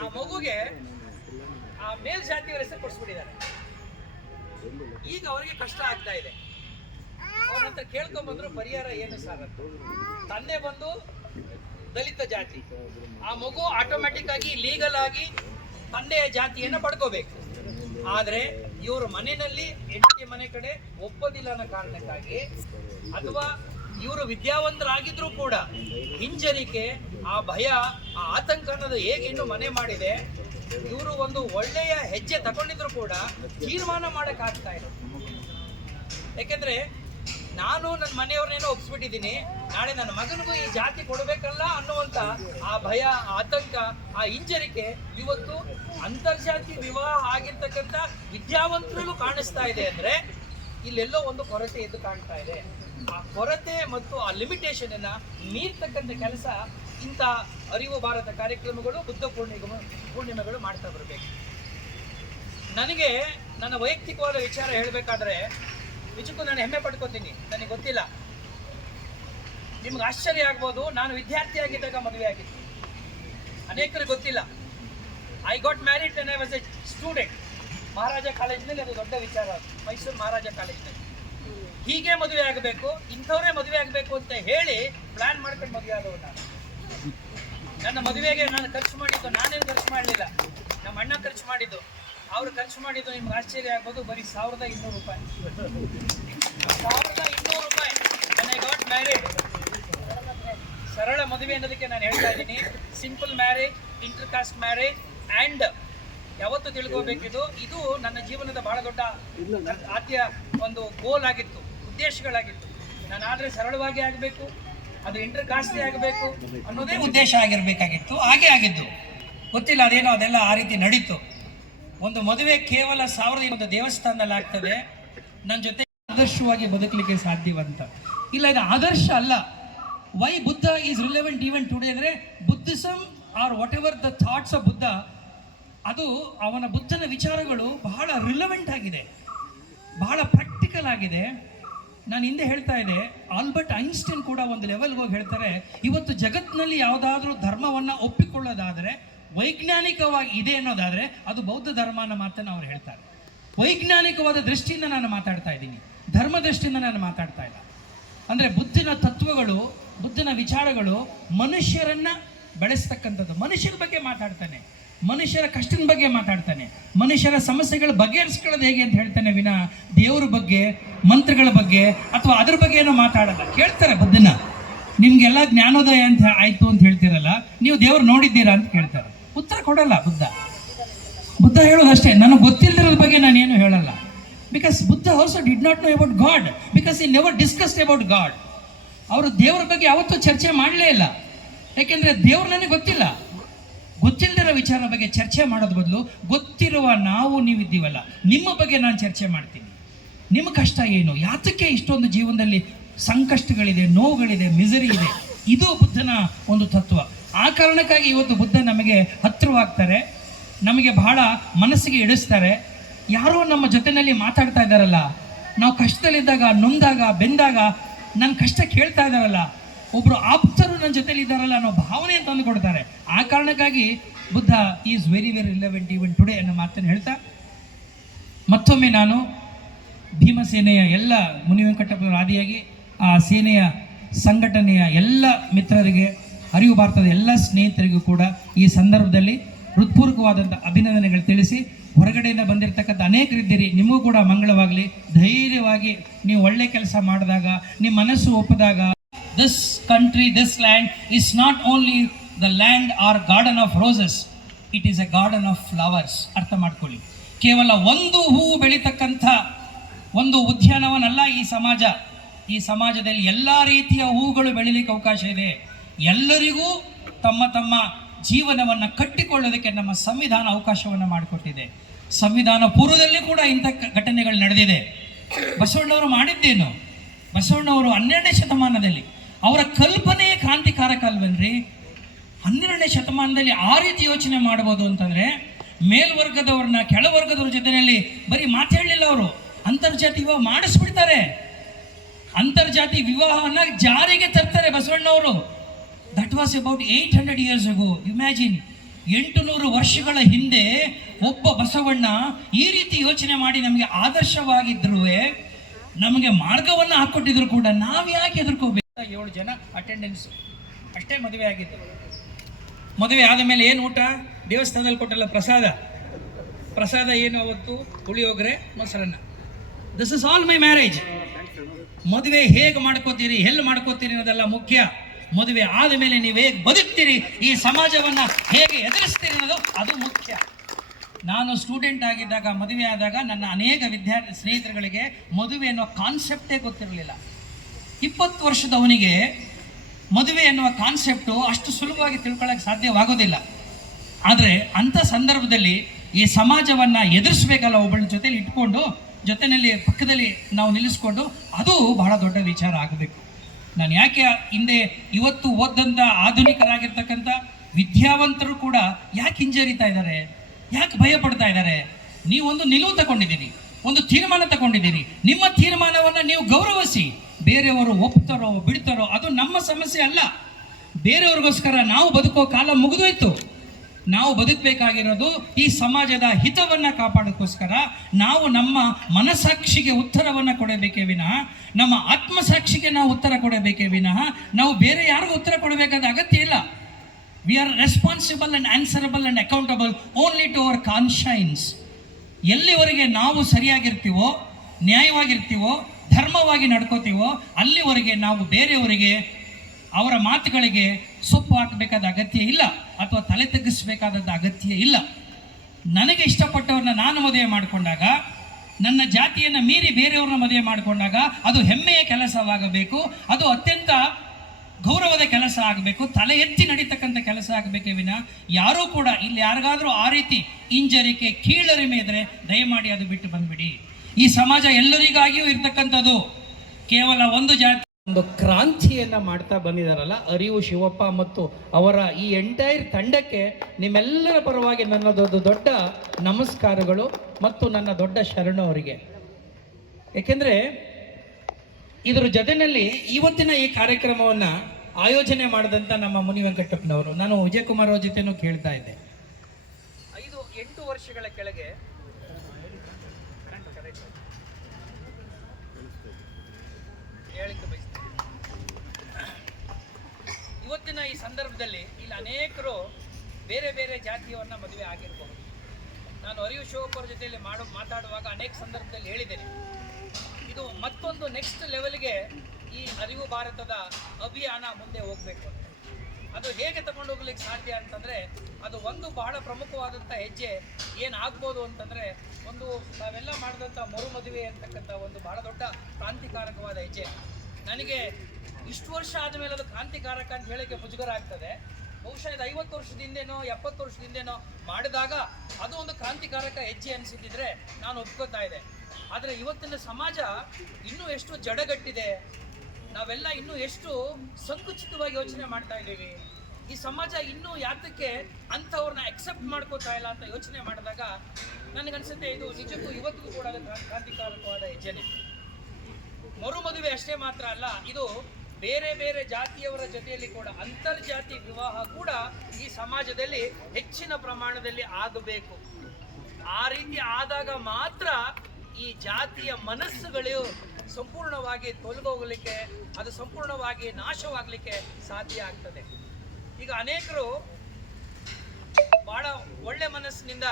ಆ ಮಗುಗೆ ಆ ಮೇಲ್ಜಾತಿಯವರ ಹೆಸರು ಕೊಡಿಸ್ಬಿಟ್ಟಿದ್ದಾರೆ. ಈಗ ಅವರಿಗೆ ಕಷ್ಟ ಆಗ್ತಾ ಇದೆ. ಅವ್ರ ಹತ್ರ ಕೇಳ್ಕೊಂಬಂದ್ರು ಪರಿಹಾರ ಏನು ಸರ್ ಅಂತ. ತಂದೆ ಬಂದು ದಲಿತ ಜಾತಿ. ಆ ಮಗು ಆಟೋಮ್ಯಾಟಿಕ್ ಆಗಿ ಲೀಗಲ್ ಆಗಿ ತಂದೆಯ ಜಾತಿಯನ್ನು ಪಡ್ಕೋಬೇಕು. ಆದ್ರೆ ಇವರು ಮನೆಯಲ್ಲಿ ಹೆಂಡತಿ ಮನೆ ಕಡೆ ಒಪ್ಪೋದಿಲ್ಲ ಅನ್ನೋ ಕಾರಣಕ್ಕಾಗಿ ಅಥವಾ ಇವರು ವಿದ್ಯಾವಂತರಾಗಿದ್ರು ಕೂಡ ಹಿಂಜರಿಕೆ, ಆ ಭಯ, ಆ ಆತಂಕ ಅನ್ನೋದು ಹೇಗೆ ಇನ್ನು ಮನೆ ಮಾಡಿದೆ, ಇವರು ಒಂದು ಒಳ್ಳೆಯ ಹೆಜ್ಜೆ ತಗೊಂಡಿದ್ರು ಕೂಡ ತೀರ್ಮಾನ ಮಾಡಕ್ ಆಗ್ತಾ ಇಲ್ಲ. ಯಾಕೆಂದ್ರೆ ನಾನು ನನ್ನ ಮನೆಯವ್ರನ್ನೇನೋ ಒಪ್ಸ್ಬಿಟ್ಟಿದ್ದೀನಿ, ನಾಳೆ ನನ್ನ ಮಗನಿಗೂ ಈ ಜಾತಿ ಕೊಡಬೇಕಲ್ಲ ಅನ್ನುವಂತ ಆ ಭಯ, ಆತಂಕ, ಆ ಹಿಂಜರಿಕೆ ಇವತ್ತು ಅಂತರ್ಜಾತಿ ವಿವಾಹ ಆಗಿರ್ತಕ್ಕಂಥ ವಿದ್ಯಾವಂತರಲ್ಲೂ ಕಾಣಿಸ್ತಾ ಇದೆ ಅಂದ್ರೆ ಇಲ್ಲೆಲ್ಲೋ ಒಂದು ಕೊರತೆ ಎದ್ದು ಕಾಣ್ತಾ ಇದೆ. ಆ ಕೊರತೆ ಮತ್ತು ಆ ಲಿಮಿಟೇಷನ್ ಅನ್ನ ಮೀರ್ತಕ್ಕಂಥ ಕೆಲಸ ಇಂಥ ಅರಿವು ಭಾರತ ಕಾರ್ಯಕ್ರಮಗಳು, ಬುದ್ಧ ಪೂರ್ಣಿಮೆ, ಪೂರ್ಣಿಮೆಗಳು ಮಾಡ್ತಾ ಬರಬೇಕು. ನನಗೆ ನನ್ನ ವೈಯಕ್ತಿಕವಾದ ವಿಚಾರ ಹೇಳಬೇಕಾದ್ರೆ, ನಿಜಕ್ಕೂ ನಾನು ಹೆಮ್ಮೆ ಪಡ್ಕೋತೀನಿ, ನನಗೆ ಗೊತ್ತಿಲ್ಲ. ನಿಮ್ಗೆ ಆಶ್ಚರ್ಯ ಆಗ್ಬೋದು, ನಾನು ವಿದ್ಯಾರ್ಥಿಯಾಗಿದ್ದಾಗ ಮದುವೆ ಆಗಿತ್ತು ಅನೇಕರಿಗೆ ಗೊತ್ತಿಲ್ಲ. I got married I was a student Maharaja ಕಾಲೇಜಿನಲ್ಲಿ ಅದು ದೊಡ್ಡ ವಿಚಾರ. ಮೈಸೂರು ಮಹಾರಾಜ ಕಾಲೇಜಿನಲ್ಲಿ. ಹೀಗೆ ಮದುವೆ ಆಗಬೇಕು, ಇಂಥವರೇ ಮದುವೆ ಆಗಬೇಕು ಅಂತ ಹೇಳಿ ಪ್ಲಾನ್ ಮಾಡ್ಕೊಂಡು ಮದುವೆ ಆದವು ನಾನು. ನನ್ನ ಮದುವೆಗೆ ನಾನು ಖರ್ಚು ಮಾಡಿದ್ದು ನಾನೇನು ಖರ್ಚು ಮಾಡಲಿಲ್ಲ. ನಮ್ಮ ಅಣ್ಣ ಖರ್ಚು ಮಾಡಿದ್ದು. ಅವ್ರು ಖರ್ಚು ಮಾಡಿದ್ದು ನಿಮ್ಗೆ ಆಶ್ಚರ್ಯ ಆಗ್ಬೋದು, ಬರೀ ಸಾವಿರದ ಇನ್ನೂರು ರೂಪಾಯಿ. ಸಾವಿರದ ಇನ್ನೂರು ರೂಪಾಯಿ. ನನ್ನ ಗಾಟ್ ಮ್ಯಾರೇಜ್ ಸರಳ ಮದುವೆ ಅನ್ನೋದಕ್ಕೆ ನಾನು ಹೇಳ್ತಾ ಇದ್ದೀನಿ. Simple marriage inter caste marriage and ಯಾವತ್ತು ತಿಳ್ಕೋಬೇಕಿದು, ಇದು ನನ್ನ ಜೀವನದ ಬಹಳ ದೊಡ್ಡ ಆದ್ಯ ಒಂದು ಗೋಲ್ ಆಗಿತ್ತು. ಉದ್ದೇಶಗಳಾಗಿತ್ತು ನಾನು ಆದರೆ ಸರಳವಾಗಿ ಆಗಬೇಕು, ಅದು ಇಂಟರ್ ಕಾಸ್ಟ್ಲಿ ಆಗಬೇಕು ಅನ್ನೋದೇ ಉದ್ದೇಶ ಆಗಿರಬೇಕಾಗಿತ್ತು. ಹಾಗೆ ಆಗಿದ್ದು. ಗೊತ್ತಿಲ್ಲ ಅದೇನೋ, ಅದೆಲ್ಲ ಆ ರೀತಿ ನಡೀತು. ಒಂದು ಮದುವೆ ಕೇವಲ ಸಾವಿರದ ಒಂದು ದೇವಸ್ಥಾನದಲ್ಲಿ ಆಗ್ತದೆ. ನನ್ನ ಜೊತೆ ಆದರ್ಶವಾಗಿ ಬದುಕಲಿಕ್ಕೆ ಸಾಧ್ಯವಂತ. ಇಲ್ಲ, ಇದು ಆದರ್ಶ ಅಲ್ಲ. Why Buddha is relevant even today ಅಂದರೆ Buddhism are whatever the thoughts of Buddha ಅದು ಅವನ ಬುದ್ಧನ ವಿಚಾರಗಳು ಬಹಳ ರಿಲೆವೆಂಟ್ ಆಗಿದೆ. ಬಹಳ ಪ್ರಾಕ್ಟಿಕಲ್ ಆಗಿದೆ. ನಾನು ಹಿಂದೆ ಹೇಳ್ತಾ ಇದ್ದೆ, ಆಲ್ಬರ್ಟ್ ಐನ್ಸ್ಟೈನ್ ಕೂಡ ಒಂದು ಲೆವೆಲ್ಗೆ ಹೋಗಿ ಹೇಳ್ತಾರೆ, ಇವತ್ತು ಜಗತ್ತಿನಲ್ಲಿ ಯಾವುದಾದ್ರೂ ಧರ್ಮವನ್ನು ಒಪ್ಪಿಕೊಳ್ಳೋದಾದರೆ, ವೈಜ್ಞಾನಿಕವಾಗಿ ಇದೆ ಅನ್ನೋದಾದರೆ ಅದು ಬೌದ್ಧ ಧರ್ಮ ಅನ್ನೋ ಮಾತನ್ನು ಅವ್ರು ಹೇಳ್ತಾರೆ. ವೈಜ್ಞಾನಿಕವಾದ ದೃಷ್ಟಿಯಿಂದ ನಾನು ಮಾತಾಡ್ತಾ ಇದ್ದೀನಿ. ಧರ್ಮ ದೃಷ್ಟಿಯಿಂದ ನಾನು ಮಾತಾಡ್ತಾ ಇಲ್ಲ. ಅಂದರೆ ಬುದ್ಧನ ತತ್ವಗಳು, ಬುದ್ಧನ ವಿಚಾರಗಳು ಮನುಷ್ಯರನ್ನು ಬೆಳೆಸ್ತಕ್ಕಂಥದ್ದು. ಮನುಷ್ಯರ ಬಗ್ಗೆ ಮಾತಾಡ್ತಾನೆ. ಮನುಷ್ಯರ ಕಷ್ಟದ ಬಗ್ಗೆ ಮಾತಾಡ್ತಾನೆ. ಮನುಷ್ಯರ ಸಮಸ್ಯೆಗಳ ಬಗೆಹರಿಸ್ಕೊಳ್ಳೋದು ಹೇಗೆ ಅಂತ ಹೇಳ್ತಾನೆ ವಿನ. ದೇವರ ಬಗ್ಗೆ, ಮಂತ್ರಗಳ ಬಗ್ಗೆ ಅಥವಾ ಅದ್ರ ಬಗ್ಗೆ ಏನೋ ಮಾತಾಡಲ್ಲ. ಕೇಳ್ತಾರೆ ಬುದ್ಧನ. ನಿಮ್ಗೆಲ್ಲ ಜ್ಞಾನೋದಯ ಅಂತ ಆಯ್ತು ಅಂತ ಹೇಳ್ತಿರಲ್ಲ, ನೀವು ದೇವ್ರು ನೋಡಿದ್ದೀರಾ ಅಂತ ಕೇಳ್ತಾರೆ. ಉತ್ತರ ಕೊಡಲ್ಲ ಬುದ್ಧ. ಬುದ್ಧ ಹೇಳೋದಷ್ಟೇ ನನಗೆ ಗೊತ್ತಿಲ್ಲದಿರೋದ್ರ ಬಗ್ಗೆ ನಾನೇನು ಹೇಳಲ್ಲ. Because Buddha also did not know about god because he never discussed about god ಅವರು ದೇವ್ರ ಬಗ್ಗೆ ಯಾವತ್ತೂ ಚರ್ಚೆ ಮಾಡಲೇ ಇಲ್ಲ. ಯಾಕೆಂದ್ರೆ ದೇವ್ರು ನನಗೆ ಗೊತ್ತಿಲ್ಲ. ಗೊತ್ತಿಲ್ಲದಿರೋ ವಿಚಾರ ಬಗ್ಗೆ ಚರ್ಚೆ ಮಾಡೋದ್ ಬದಲು ಗೊತ್ತಿರುವ ನಾವು ನೀವಿದ್ದೀವಲ್ಲ, ನಿಮ್ಮ ಬಗ್ಗೆ ನಾನು ಚರ್ಚೆ ಮಾಡ್ತೀನಿ. ನಿಮ್ಮ ಕಷ್ಟ ಏನು? ಯಾತಕ್ಕೆ ಇಷ್ಟೊಂದು ಜೀವನದಲ್ಲಿ ಸಂಕಷ್ಟಗಳಿದೆ, ನೋವುಗಳಿದೆ ಮಿಸರಿ ಇದೆ? ಇದು ಬುದ್ಧನ ಒಂದು ತತ್ವ. ಆ ಕಾರಣಕ್ಕಾಗಿ ಇವತ್ತು ಬುದ್ಧ ನಮಗೆ ಹತ್ತಿರವಾಗ್ತಾರೆ, ನಮಗೆ ಬಹಳ ಮನಸ್ಸಿಗೆ ಇಡಿಸ್ತಾರೆ ಯಾರೋ ನಮ್ಮ ಜೊತೆಯಲ್ಲಿ ಮಾತಾಡ್ತಾ ಇದ್ದಾರಲ್ಲ, ನಾವು ಕಷ್ಟದಲ್ಲಿದ್ದಾಗ, ನೊಂದಾಗ, ಬೆಂದಾಗ ನನ್ನ ಕಷ್ಟ ಕೇಳ್ತಾ ಇದ್ದಾರಲ್ಲ ಒಬ್ರು ಆಪ್ತರು ನನ್ನ ಜೊತೆಲಿ ಇದ್ದಾರಲ್ಲ ಅನ್ನೋ ಭಾವನೆ ತಂದು ಕೊಡ್ತಾರೆ. ಆ ಕಾರಣಕ್ಕಾಗಿ Buddha is very very relevant even today ಅನ್ನೋ ಮಾತನ್ನು ಹೇಳ್ತಾ, ಮತ್ತೊಮ್ಮೆ ನಾನು ಭೀಮಸೇನೆಯ ಎಲ್ಲ ಮುನಿವೆಂಕಟಪ್ಪನವರ ಆದಿಯಾಗಿ ಆ ಸೇನೆಯ ಸಂಘಟನೆಯ ಎಲ್ಲ ಮಿತ್ರರಿಗೆ ಅರಿವು ಭಾರತದ ಎಲ್ಲ ಸ್ನೇಹಿತರಿಗೂ ಕೂಡ ಈ ಸಂದರ್ಭದಲ್ಲಿ ಹೃತ್ಪೂರ್ವಕವಾದಂಥ ಅಭಿನಂದನೆಗಳು ತಿಳಿಸಿ, ಹೊರಗಡೆಯಿಂದ ಬಂದಿರತಕ್ಕಂಥ ಅನೇಕರಿದ್ದೀರಿ ನಿಮಗೂ ಕೂಡ ಮಂಗಳವಾಗಲಿ, ಧೈರ್ಯವಾಗಿ ನೀವು ಒಳ್ಳೆ ಕೆಲಸ ಮಾಡಿದಾಗ, ನಿಮ್ಮ ಮನಸ್ಸು ಒಪ್ಪಿದಾಗ this country this land is not only the land or garden of roses it is a garden of flowers ಅರ್ಥ ಮಾಡ್ಕೊಳ್ಳಿ. ಕೇವಲ ಒಂದು ಹೂವು ಬೆಳೀತಕ್ಕಂಥ ಒಂದು ಉದ್ಯಾನವನಲ್ಲ ಈ ಸಮಾಜ. ಈ ಸಮಾಜದಲ್ಲಿ ಎಲ್ಲ ರೀತಿಯ ಹೂಗಳು ಬೆಳಿಲಿಕ್ಕೆ ಅವಕಾಶ ಇದೆ. ಎಲ್ಲರಿಗೂ ತಮ್ಮ ತಮ್ಮ ಜೀವನವನ್ನು ಕಟ್ಟಿಕೊಳ್ಳೋದಕ್ಕೆ ನಮ್ಮ ಸಂವಿಧಾನ ಅವಕಾಶವನ್ನು ಮಾಡಿಕೊಟ್ಟಿದೆ. ಸಂವಿಧಾನ ಪೂರ್ವದಲ್ಲಿ ಕೂಡ ಇಂಥ ಘಟನೆಗಳು ನಡೆದಿದೆ. ಬಸವಣ್ಣವರು ಮಾಡಿದ್ದೇನು? ಬಸವಣ್ಣವರು ಹನ್ನೆರಡನೇ ಶತಮಾನದಲ್ಲಿ ಅವರ ಕಲ್ಪನೆಯೇ ಕ್ರಾಂತಿಕಾರಕ ಅಲ್ವೇನ್ರಿ? ಹನ್ನೆರಡನೇ ಶತಮಾನದಲ್ಲಿ ಆ ರೀತಿ ಯೋಚನೆ ಮಾಡ್ಬೋದು ಅಂತಂದ್ರೆ ಮೇಲ್ವರ್ಗದವ್ರನ್ನ ಕೆಳವರ್ಗದವ್ರ ಜೊತೆಯಲ್ಲಿ ಬರೀ ಮಾತಾಡಲಿಲ್ಲ ಅವರು. ಅಂತರ್ಜಾತಿ ವಿವಾಹ ಮಾಡಿಸ್ಬಿಡ್ತಾರೆ. ಅಂತರ್ಜಾತಿ ವಿವಾಹವನ್ನ ಜಾರಿಗೆ ತರ್ತಾರೆ ಬಸವಣ್ಣವರು. That was about eight hundred years ago imagine ಎಂಟು ನೂರು ವರ್ಷಗಳ ಹಿಂದೆ ಒಬ್ಬ ಬಸವಣ್ಣ ಈ ರೀತಿ ಯೋಚನೆ ಮಾಡಿ ನಮಗೆ ಆದರ್ಶವಾಗಿದ್ರೂ ನಮಗೆ ಮಾರ್ಗವನ್ನು ಹಾಕೊಟ್ಟಿದ್ರು ಕೂಡ ನಾವು ಯಾಕೆ ಹೆದರ್ಕೋಬೇಕು? ಏಳು ಜನ ಅಟೆಂಡೆನ್ಸ್ ಅಷ್ಟೇ ಮದುವೆ ಆಗಿದ್ದು. ಮದುವೆ ಆದ ಮೇಲೆ ಏನು ಊಟ? ದೇವಸ್ಥಾನದಲ್ಲಿ ಕೊಟ್ಟಲ್ಲ ಪ್ರಸಾದ. ಪ್ರಸಾದ ಏನು ಅವತ್ತು? ಪುಳಿಯೋಗರೆ, ಮೊಸರನ್ನ. This is all my marriage ಮದುವೆ ಹೇಗೆ ಮಾಡ್ಕೋತೀರಿ, ಎಲ್ಲಿ ಮಾಡ್ಕೋತೀರಿ ಅನ್ನೋದೆಲ್ಲ ಮುಖ್ಯ. ಮದುವೆ ಆದ ಮೇಲೆ ನೀವು ಹೇಗೆ ಬದುಕ್ತೀರಿ, ಈ ಸಮಾಜವನ್ನು ಹೇಗೆ ಎದುರಿಸ್ತೀರಿ ಅನ್ನೋದು ಅದು ಮುಖ್ಯ. ನಾನು ಸ್ಟೂಡೆಂಟ್ ಆಗಿದ್ದಾಗ, ಮದುವೆ ಆದಾಗ ನನ್ನ ಅನೇಕ ವಿದ್ಯಾರ್ಥಿ ಸ್ನೇಹಿತರುಗಳಿಗೆ ಮದುವೆ ಅನ್ನೋ ಕಾನ್ಸೆಪ್ಟೇ ಗೊತ್ತಿರಲಿಲ್ಲ. ಇಪ್ಪತ್ತು ವರ್ಷದವನಿಗೆ ಮದುವೆ ಎನ್ನುವ ಕಾನ್ಸೆಪ್ಟು ಅಷ್ಟು ಸುಲಭವಾಗಿ ತಿಳ್ಕೊಳ್ಳೋಕೆ ಸಾಧ್ಯವಾಗೋದಿಲ್ಲ. ಆದರೆ ಅಂಥ ಸಂದರ್ಭದಲ್ಲಿ ಈ ಸಮಾಜವನ್ನು ಎದುರಿಸ್ಬೇಕಲ್ಲ ಒಬ್ಬಳ ಜೊತೆಲಿ ಇಟ್ಕೊಂಡು ಜೊತೆಯಲ್ಲಿ ಪಕ್ಕದಲ್ಲಿ ನಾವು ನಿಲ್ಲಿಸ್ಕೊಂಡು, ಅದು ಬಹಳ ದೊಡ್ಡ ವಿಚಾರ ಆಗಬೇಕು. ನಾನು ಯಾಕೆ ಹಿಂದೆ ಇವತ್ತು ಓದ್ದಂಥ ಆಧುನಿಕರಾಗಿರ್ತಕ್ಕಂಥ ವಿದ್ಯಾವಂತರು ಕೂಡ ಯಾಕೆ ಹಿಂಜರಿತಾ ಇದ್ದಾರೆ ಯಾಕೆ ಭಯ ಪಡ್ತಾ ಇದ್ದಾರೆ ನೀವೊಂದು ನಿಲುವು ತಗೊಂಡಿದ್ದೀರಿ, ಒಂದು ತೀರ್ಮಾನ ತಗೊಂಡಿದ್ದೀರಿ. ನಿಮ್ಮ ತೀರ್ಮಾನವನ್ನು ನೀವು ಗೌರವಿಸಿ. ಬೇರೆಯವರು ಒಪ್ತಾರೋ ಬಿಡ್ತಾರೋ ಅದು ನಮ್ಮ ಸಮಸ್ಯೆ ಅಲ್ಲ. ಬೇರೆಯವ್ರಿಗೋಸ್ಕರ ನಾವು ಬದುಕೋ ಕಾಲ ಮುಗಿದೋಯ್ತು. ನಾವು ಬದುಕಬೇಕಾಗಿರೋದು ಈ ಸಮಾಜದ ಹಿತವನ್ನ ಕಾಪಾಡೋಕ್ಕೋಸ್ಕರ ನಾವು ನಮ್ಮ ಮನಸಾಕ್ಷಿಗೆ ಉತ್ತರವನ್ನ ಕೊಡಬೇಕೇ ವಿನಃ, ನಮ್ಮ ಆತ್ಮಸಾಕ್ಷಿಗೆ ನಾವು ಉತ್ತರ ಕೊಡಬೇಕೇ ವಿನಃ, ನಾವು ಬೇರೆ ಯಾರಿಗೂ ಉತ್ತರ ಕೊಡಬೇಕಾದ ಅಗತ್ಯ ಇಲ್ಲ. We are responsible and answerable and accountable only to our conscience ಎಲ್ಲಿವರೆಗೆ ನಾವು ಸರಿಯಾಗಿರ್ತೀವೋ, ನ್ಯಾಯವಾಗಿರ್ತೀವೋ ಧರ್ಮವಾಗಿ ನಡ್ಕೋತೀವೋ, ಅಲ್ಲಿವರೆಗೆ ನಾವು ಬೇರೆಯವರಿಗೆ ಅವರ ಮಾತುಗಳಿಗೆ ಸೊಪ್ಪು ಹಾಕಬೇಕಾದ ಅಗತ್ಯ ಇಲ್ಲ, ಅಥವಾ ತಲೆ ತಗ್ಗಿಸ್ಬೇಕಾದದ್ದು ಅಗತ್ಯ ಇಲ್ಲ. ನನಗೆ ಇಷ್ಟಪಟ್ಟವ್ರನ್ನ ನಾನು ಮದುವೆ ಮಾಡಿಕೊಂಡಾಗ, ನನ್ನ ಜಾತಿಯನ್ನು ಮೀರಿ ಬೇರೆಯವ್ರನ್ನ ಮದುವೆ ಮಾಡಿಕೊಂಡಾಗ, ಅದು ಹೆಮ್ಮೆಯ ಕೆಲಸವಾಗಬೇಕು, ಅದು ಅತ್ಯಂತ ಗೌರವದ ಕೆಲಸ ಆಗಬೇಕು, ತಲೆ ಎತ್ತಿ ನಡೀತಕ್ಕಂಥ ಕೆಲಸ ಆಗಬೇಕೇ ವಿನ, ಯಾರೂ ಕೂಡ ಇಲ್ಲಿ ಯಾರಿಗಾದರೂ ಆ ರೀತಿ ಇಂಜರಿಕೆ ಕೀಳರಿಮೆ ಇದ್ದರೆ ದಯಮಾಡಿ ಅದು ಬಿಟ್ಟು ಬಂದ್ಬಿಡಿ. ಈ ಸಮಾಜ ಎಲ್ಲರಿಗಾಗಿಯೂ ಇರ್ತಕ್ಕಂಥದ್ದು ಕೇವಲ ಒಂದು ಜಾತಿ. ಒಂದು ಕ್ರಾಂತಿಯನ್ನ ಮಾಡ್ತಾ ಬಂದಿದಾರಲ್ಲ ಅರಿವು ಶಿವಪ್ಪ ಮತ್ತು ಅವರ ಈ ಎಂಟೈರ್ ತಂಡಕ್ಕೆ ನಿಮ್ಮೆಲ್ಲರ ಪರವಾಗಿ ನನ್ನದೊಂದು ದೊಡ್ಡ ನಮಸ್ಕಾರಗಳು ಮತ್ತು ನನ್ನ ದೊಡ್ಡ ಶರಣು ಅವರಿಗೆ. ಏಕೆಂದರೆ ಇದರ ಜೊತೆಯಲ್ಲಿ ಇವತ್ತಿನ ಈ ಕಾರ್ಯಕ್ರಮವನ್ನ ಆಯೋಜನೆ ಮಾಡಿದಂತ ನಮ್ಮ ಮುನಿ ವೆಂಕಟಪ್ಪನವರು. ನಾನು ವಿಜಯಕುಮಾರ್ ಅವ್ರ ಜೊತೆನೂ ಕೇಳ್ತಾ ಇದ್ದೆ. ಐದು ಎಂಟು ವರ್ಷಗಳ ಕೆಳಗೆ ಹೇಳಿಕ್ಕೆ ಬಯಸ್ತೇನೆ ಇವತ್ತಿನ ಈ ಸಂದರ್ಭದಲ್ಲಿ ಇಲ್ಲಿ ಅನೇಕರು ಬೇರೆ ಬೇರೆ ಜಾತಿಯವನ್ನ ಮದುವೆ ಆಗಿರಬಹುದು ನಾನು ಅರಿವು ಶಿವಪ್ಪರ ಜೊತೆಯಲ್ಲಿ ಮಾಡು ಮಾತಾಡುವಾಗ ಅನೇಕ ಸಂದರ್ಭದಲ್ಲಿ ಹೇಳಿದ್ದೇನೆ. ಇದು ಮತ್ತೊಂದು ನೆಕ್ಸ್ಟ್ ಲೆವೆಲ್ಗೆ ಈ ಅರಿವು ಭಾರತದ ಅಭಿಯಾನ ಮುಂದೆ ಹೋಗಬೇಕು ಅದು ಹೇಗೆ ತಗೊಂಡು ಹೋಗ್ಲಿಕ್ಕೆ ಸಾಧ್ಯ ಅಂತಂದ್ರೆ, ಅದು ಒಂದು ಬಹಳ ಪ್ರಮುಖವಾದಂಥ ಹೆಜ್ಜೆ ಏನಾಗ್ಬೋದು ಅಂತಂದ್ರೆ, ಒಂದು ನಾವೆಲ್ಲ ಮಾಡಿದಂಥ ಮರು ಮದುವೆ ಅಂತಕ್ಕಂಥ ಒಂದು ಬಹಳ ದೊಡ್ಡ ಕ್ರಾಂತಿಕಾರಕವಾದ ಹೆಜ್ಜೆ. ನನಗೆ ಇಷ್ಟು ವರ್ಷ ಆದಮೇಲೆ ಅದು ಕ್ರಾಂತಿಕಾರಕ ಅಂತ ಹೇಳಕ್ಕೆ ಮುಜುಗರ ಆಗ್ತದೆ. ಬಹುಶಃ ಇದು ಐವತ್ತು ವರ್ಷದ ಹಿಂದೆನೋ ಎಪ್ಪತ್ತು ವರ್ಷದಿಂದೇನೋ ಮಾಡಿದಾಗ ಅದು ಒಂದು ಕ್ರಾಂತಿಕಾರಕ ಹೆಜ್ಜೆ ಅನಿಸಿದ್ರೆ ನಾನು ಒಪ್ಕೋತಾ ಇದೆ ಆದರೆ ಇವತ್ತಿನ ಸಮಾಜ ಇನ್ನೂ ಎಷ್ಟು ಜಡಗಟ್ಟಿದೆ, ನಾವೆಲ್ಲ ಇನ್ನೂ ಎಷ್ಟು ಸಂಕುಚಿತವಾಗಿ ಯೋಚನೆ ಮಾಡ್ತಾ ಇದ್ದೀವಿ. ಈ ಸಮಾಜ ಇನ್ನೂ ಯಾತಕ್ಕೆ ಅಂಥವ್ರನ್ನ ಅಕ್ಸೆಪ್ಟ್ ಮಾಡ್ಕೋತಾ ಇಲ್ಲ ಅಂತ ಯೋಚನೆ ಮಾಡಿದಾಗ ನನಗನ್ಸುತ್ತೆ ಇದು ನಿಜಕ್ಕೂ ಇವತ್ತಿಗೂ ಕೂಡ ಕ್ರಾಂತಿಕಾರಕವಾದ ಹೆಜ್ಜೆನೆ. ಮರು ಮದುವೆ ಅಷ್ಟೇ ಮಾತ್ರ ಅಲ್ಲ, ಇದು ಬೇರೆ ಬೇರೆ ಜಾತಿಯವರ ಜೊತೆಯಲ್ಲಿ ಕೂಡ ಅಂತರ್ಜಾತಿ ವಿವಾಹ ಕೂಡ ಈ ಸಮಾಜದಲ್ಲಿ ಹೆಚ್ಚಿನ ಪ್ರಮಾಣದಲ್ಲಿ ಆಗಬೇಕು. ಆ ರೀತಿ ಆದಾಗ ಮಾತ್ರ ಈ ಜಾತಿಯ ಮನಸ್ಸುಗಳು ಸಂಪೂರ್ಣವಾಗಿ ತೊಲಗೋಗಲಿಕ್ಕೆ, ಅದು ಸಂಪೂರ್ಣವಾಗಿ ನಾಶವಾಗಲಿಕ್ಕೆ ಸಾಧ್ಯ ಆಗ್ತದೆ. ಈಗ ಅನೇಕರು ಬಹಳ ಒಳ್ಳೆ ಮನಸ್ಸಿನಿಂದ